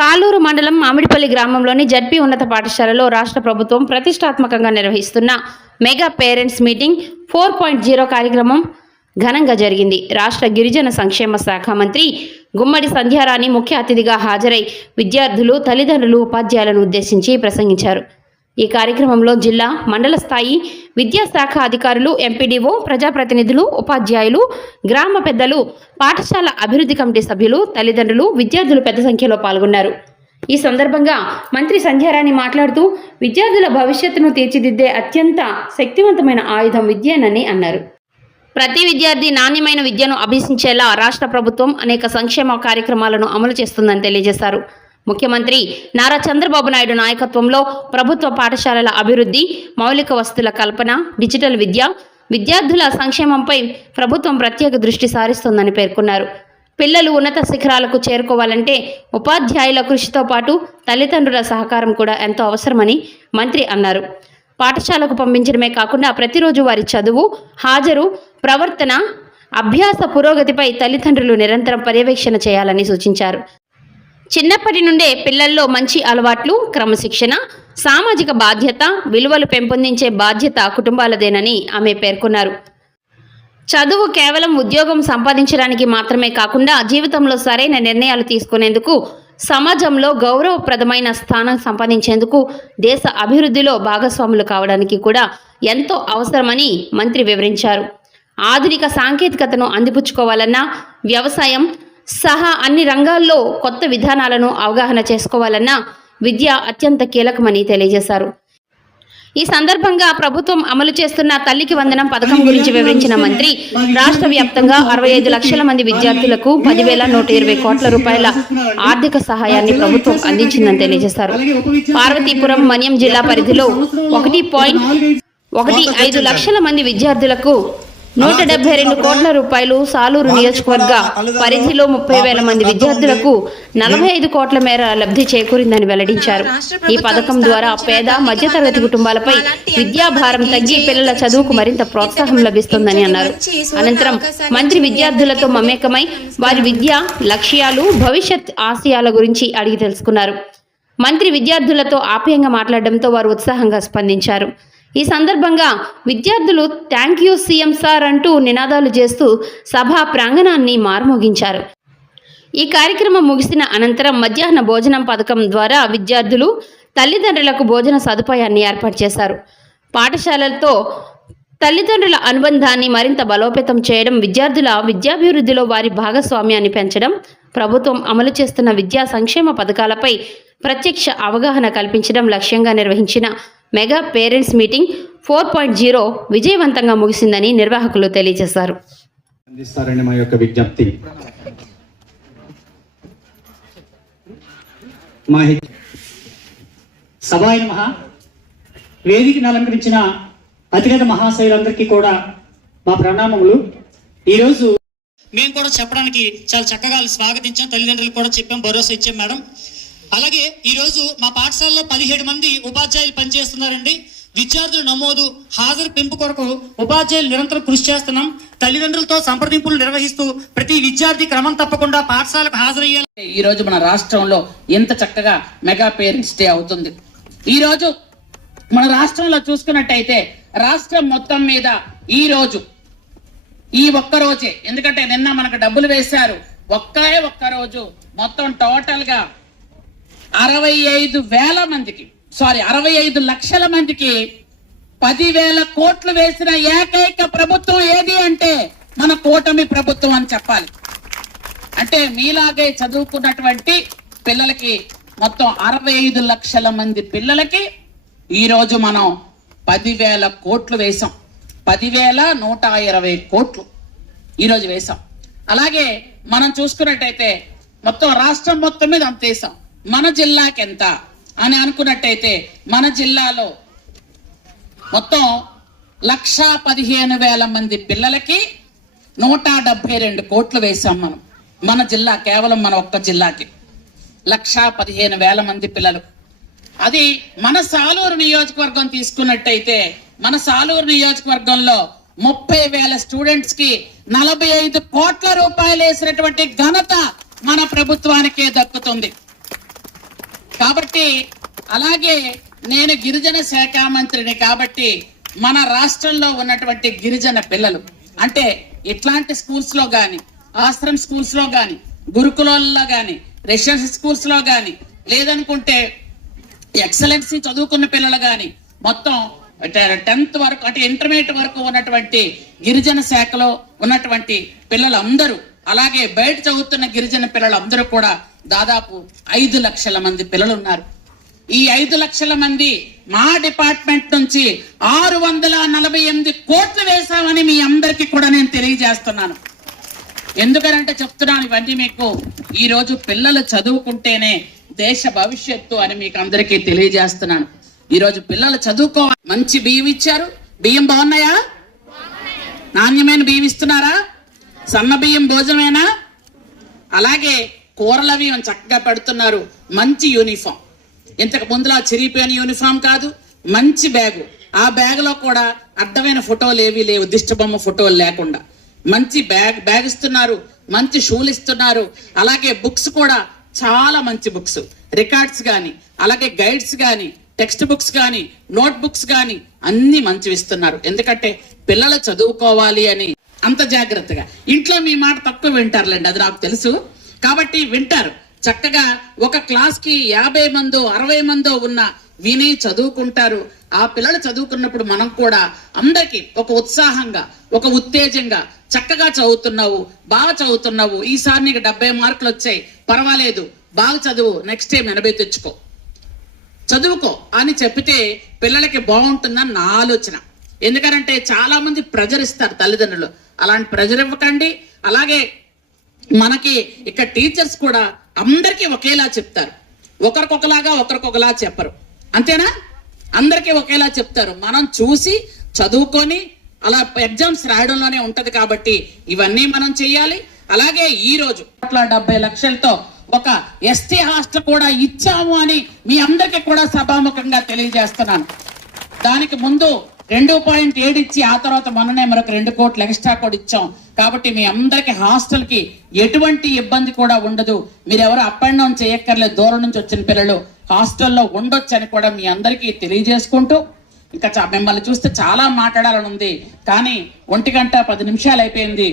సాలూరు మండలం మామిడిపల్లి గ్రామంలోని జడ్పీ ఉన్నత పాఠశాలలో రాష్ట్ర ప్రభుత్వం ప్రతిష్టాత్మకంగా నిర్వహిస్తున్న మెగా పేరెంట్స్ మీటింగ్ 4.0 కార్యక్రమం ఘనంగా జరిగింది. రాష్ట్ర గిరిజన సంక్షేమ శాఖ మంత్రి గుమ్మడి సంధ్యారాణి ముఖ్య అతిథిగా హాజరై విద్యార్థులు, తల్లిదండ్రులు, ఉపాధ్యాయులను ఉద్దేశించి ప్రసంగించారు. ఈ కార్యక్రమంలో జిల్లా, మండల స్థాయి విద్యాశాఖ అధికారులు, ఎంపీడీఓ, ప్రజాప్రతినిధులు, ఉపాధ్యాయులు, గ్రామ పెద్దలు, పాఠశాల అభివృద్ధి కమిటీ సభ్యులు, తల్లిదండ్రులు, విద్యార్థులు పెద్ద సంఖ్యలో పాల్గొన్నారు. ఈ సందర్భంగా మంత్రి సంధ్యారాణి మాట్లాడుతూ విద్యార్థుల భవిష్యత్తును తీర్చిదిద్దే అత్యంత శక్తివంతమైన ఆయుధం విద్యేనని అన్నారు. ప్రతి విద్యార్థి నాణ్యమైన విద్యను అభ్యసించేలా రాష్ట్ర ప్రభుత్వం అనేక సంక్షేమ కార్యక్రమాలను అమలు చేస్తుందని తెలియజేశారు. ముఖ్యమంత్రి నారా చంద్రబాబు నాయుడు నాయకత్వంలో ప్రభుత్వ పాఠశాలల అభివృద్ధి, మౌలిక వసతుల కల్పన, డిజిటల్ విద్య, విద్యార్థుల సంక్షేమంపై ప్రభుత్వం ప్రత్యేక దృష్టి సారిస్తోందని పేర్కొన్నారు. పిల్లలు ఉన్నత శిఖరాలకు చేరుకోవాలంటే ఉపాధ్యాయుల కృషితో పాటు తల్లిదండ్రుల సహకారం కూడా ఎంతో అవసరమని మంత్రి అన్నారు. పాఠశాలకు పంపించడమే కాకుండా ప్రతిరోజు వారి చదువు, హాజరు, ప్రవర్తన, అభ్యాస పురోగతిపై తల్లిదండ్రులు నిరంతరం పర్యవేక్షణ చేయాలని సూచించారు. చిన్నప్పటి నుండే పిల్లల్లో మంచి అలవాట్లు, క్రమశిక్షణ, సామాజిక బాధ్యత, విలువలు పెంపొందించే బాధ్యత కుటుంబాలదేనని ఆమె పేర్కొన్నారు. చదువు కేవలం ఉద్యోగం సంపాదించడానికి మాత్రమే కాకుండా జీవితంలో సరైన నిర్ణయాలు తీసుకునేందుకు, సమాజంలో గౌరవప్రదమైన స్థానం సంపాదించేందుకు, దేశ అభివృద్ధిలో భాగస్వాములు కావడానికి కూడా ఎంతో అవసరమని మంత్రి వివరించారు. ఆధునిక సాంకేతికతను అందిపుచ్చుకోవాలన్నా, వ్యవసాయం సహా అన్ని రంగాల్లో కొత్త విధానాలను అవగాహన చేసుకోవాలన్నా విద్య అత్యంత కీలకమని తెలియజేశారు. ఈ సందర్భంగా ప్రభుత్వం అమలు చేస్తున్న తల్లికి వందనం పథకం గురించి వివరించిన మంత్రి, రాష్ట్ర వ్యాప్తంగా 65 లక్షల మంది విద్యార్థులకు 10,120 కోట్ల రూపాయల ఆర్థిక సహాయాన్ని ప్రభుత్వం అందించిందని తెలియజేశారు. పార్వతీపురం, మన్యం జిల్లా పరిధిలో 1.15 లక్షల మంది విద్యార్థులకు 172 కోట్ల రూపాయలు, సాలూరు నియోజకవర్గ పరిధిలో 30,000 మంది విద్యార్థులకు 45 కోట్ల మేర లబ్ధి చేకూరిందని వెల్లడించారు. ఈ పథకం ద్వారా పేద, మధ్యతరగతి కుటుంబాలపై విద్యాభారం తగ్గి పిల్లల చదువుకు మరింత ప్రోత్సాహం లభిస్తుందని అన్నారు. అనంతరం మంత్రి విద్యార్థులతో మమేకమై వారి విద్య లక్ష్యాలు, భవిష్యత్ ఆశయాల గురించి అడిగి తెలుసుకున్నారు. మంత్రి విద్యార్థులతో ఆప్యాయంగా మాట్లాడడంతో వారు ఉత్సాహంగా స్పందించారు. ఈ సందర్భంగా విద్యార్థులు థ్యాంక్ యూ సీఎం సార్ అంటూ నినాదాలు చేస్తూ సభా ప్రాంగణాన్ని మార్మోగించారు. ఈ కార్యక్రమం ముగిసిన అనంతరం మధ్యాహ్న భోజనం పథకం ద్వారా విద్యార్థులు, తల్లిదండ్రులకు భోజన సదుపాయాన్ని ఏర్పాటు చేశారు. పాఠశాలలతో తల్లిదండ్రుల అనుబంధాన్ని మరింత బలోపేతం చేయడం, విద్యార్థుల విద్యాభివృద్ధిలో వారి భాగస్వామ్యాన్ని పెంచడం, ప్రభుత్వం అమలు చేస్తున్న విద్యా సంక్షేమ పథకాలపై ప్రత్యక్ష అవగాహన కల్పించడం లక్ష్యంగా నిర్వహించిన మెగా పేరెంట్స్ మీటింగ్ 4.0 విజయవంతంగా ముగిసిందని నిర్వాహకులు తెలియజేశారు. అందిస్తారని మా యొక్క విజ్ఞప్తి. సభాయ నమః. వేదికను అలంకరించిన అతిరథ మహాశైలందరికీ కూడా మా ప్రణామములు. ఈరోజు మేము కూడా చెప్పడానికి చాలా చక్కగా స్వాగతించాం, తల్లిదండ్రులు కూడా చెప్పాం, భరోసా ఇచ్చాం మేడం. అలాగే ఈరోజు మా పాఠశాలలో 17 మంది ఉపాధ్యాయులు పనిచేస్తున్నారండి. విద్యార్థుల నమోదు, హాజరు పెంపు కొరకు ఉపాధ్యాయులు నిరంతరం కృషి చేస్తున్నాం. తల్లిదండ్రులతో సంప్రదింపులు నిర్వహిస్తూ ప్రతి విద్యార్థి క్రమం తప్పకుండా పాఠశాలకు హాజరయ్యాలి. ఈ రోజు మన రాష్ట్రంలో ఎంత చక్కగా మెగా పేరెంట్స్ డే అవుతుంది. ఈ రోజు మన రాష్ట్రంలో చూసుకున్నట్టయితే రాష్ట్రం మొత్తం మీద ఈ రోజు, ఈ ఒక్కరోజే, ఎందుకంటే నిన్న మనకు డబ్బులు వేశారు, ఒక్క రోజు మొత్తం టోటల్ గా 65 లక్షల మందికి 10,000 కోట్లు వేసిన ఏకైక ప్రభుత్వం ఏది అంటే మన కూటమి ప్రభుత్వం అని చెప్పాలి. అంటే మీలాగే చదువుకున్నటువంటి పిల్లలకి మొత్తం 65 లక్షల మంది పిల్లలకి ఈరోజు మనం 10,000 కోట్లు వేసాం. 10,120 కోట్లు ఈరోజు వేసాం. అలాగే మనం చూసుకున్నట్టయితే మొత్తం రాష్ట్రం మొత్తం మీద అంత వేసాం. మన జిల్లాకి ఎంత అని అనుకున్నట్టయితే మన జిల్లాలో మొత్తం 1,15,000 మంది పిల్లలకి 172 కోట్లు వేసాం మనం. మన జిల్లా, కేవలం మన ఒక్క జిల్లాకి 1,15,000 మంది పిల్లలు. అది మన సాలూరు నియోజకవర్గం తీసుకున్నట్టయితే మన సాలూరు నియోజకవర్గంలో 30,000 స్టూడెంట్స్ కి 45 కోట్ల రూపాయలు వేసినటువంటి ఘనత మన ప్రభుత్వానికే దక్కుతుంది. కాబట్టి అలాగే నేను గిరిజన శాఖ మంత్రిని కాబట్టి మన రాష్ట్రంలో ఉన్నటువంటి గిరిజన పిల్లలు అంటే ఇట్లాంటి స్కూల్స్ లో గాని, ఆశ్రమ్ స్కూల్స్ లో గాని, గురుకులాల్లో గాని, రెసిడెన్షియల్ స్కూల్స్ లో గాని, లేదనుకుంటే ఎక్సలెన్సీ చదువుకున్న పిల్లలు గాని, మొత్తం 10th వరకు అంటే ఇంటర్మీడియట్ వరకు ఉన్నటువంటి గిరిజన శాఖలో ఉన్నటువంటి పిల్లలందరూ, అలాగే బయట చదువుతున్న గిరిజన పిల్లలందరూ కూడా దాదాపు 5 లక్షల మంది పిల్లలు ఉన్నారు. ఈ 5 లక్షల మంది మా డిపార్ట్మెంట్ నుంచి 648 కోట్లు వేశామని మీ అందరికీ కూడా నేను తెలియజేస్తున్నాను. ఎందుకనంటే చెప్తున్నాను ఇవన్నీ మీకు, ఈ రోజు పిల్లలు చదువుకుంటేనే దేశ భవిష్యత్తు అని మీకు అందరికీ తెలియజేస్తున్నాను. ఈ రోజు పిల్లలు చదువుకోవాలి. మంచి బియ్యం ఇచ్చారు. బియ్యం బాగున్నాయా? నాణ్యమైన బియ్యం ఇస్తున్నారా? సన్న బియ్యం భోజనమేనా? అలాగే కూరలు అవి చక్కగా పెడుతున్నారు. మంచి యూనిఫామ్, ఇంతకు ముందులా చిరిగిపోయిన యూనిఫామ్ కాదు, మంచి బ్యాగు. ఆ బ్యాగులో కూడా అడ్డమైన ఫోటోలు ఏవి లేవు, దిష్టిబొమ్మ ఫోటోలు లేకుండా మంచి బ్యాగ్ ఇస్తున్నారు. మంచి షూలు ఇస్తున్నారు. అలాగే బుక్స్ కూడా చాలా మంచి బుక్స్, రికార్డ్స్ కానీ, అలాగే గైడ్స్ కానీ, టెక్స్ట్ బుక్స్ కానీ, నోట్ బుక్స్ కానీ అన్ని మంచివి ఇస్తున్నారు. ఎందుకంటే పిల్లలు చదువుకోవాలి అని అంత జాగ్రత్తగా. ఇంట్లో మీ మాట తక్కువ వింటారులేండి, అది నాకు తెలుసు. కాబట్టి వింటారు చక్కగా. ఒక క్లాస్ కి 50 మందో 60 మందో ఉన్న విని చదువుకుంటారు. ఆ పిల్లలు చదువుకున్నప్పుడు మనం కూడా అందరికి ఒక ఉత్సాహంగా, ఒక ఉత్తేజంగా, చక్కగా చదువుతున్నావు, బాగా చదువుతున్నావు, ఈసారి నీకు 70 మార్కులు వచ్చాయి, పర్వాలేదు, బాగా చదువు, నెక్స్ట్ టైం 80 తెచ్చుకో, చదువుకో అని చెప్పితే పిల్లలకి బాగుంటుందని నా ఆలోచన. ఎందుకంటే చాలా మంది ప్రెజర్ ఇస్తారు తల్లిదండ్రులు. అలాంటి ప్రెజర్ ఇవ్వకండి. అలాగే మనకి ఇక్కడ టీచర్స్ కూడా అందరికీ ఒకేలా చెప్తారు. ఒకరికొకలా చెప్పరు. అంతేనా? అందరికీ ఒకేలా చెప్తారు. మనం చూసి చదువుకొని అలా ఎగ్జామ్స్ రాయడంలోనే ఉంటది. కాబట్టి ఇవన్నీ మనం చెయ్యాలి. అలాగే ఈ రోజు 70 లక్షలతో ఒక ఎస్టీ హాస్టల్ కూడా ఇచ్చాము అని మీ అందరికీ కూడా సభాముఖంగా తెలియజేస్తున్నాను. దానికి ముందు 2.7 ఇచ్చి ఆ తర్వాత మొన్ననే మరొక 2 కోట్లు ఎక్స్ట్రా కూడా ఇచ్చాం. కాబట్టి మీ అందరికి హాస్టల్ కి ఎటువంటి ఇబ్బంది కూడా ఉండదు. మీరెవరు అప్ అండ్ డౌన్ చేయక్కర్లేదు. దూరం నుంచి వచ్చిన పిల్లలు హాస్టల్లో ఉండొచ్చు అని కూడా మీ అందరికీ తెలియజేసుకుంటూ, ఇంకా మిమ్మల్ని చూస్తే చాలా మాట్లాడాలని ఉంది, కానీ 1 గంట 10 నిమిషాలు అయిపోయింది.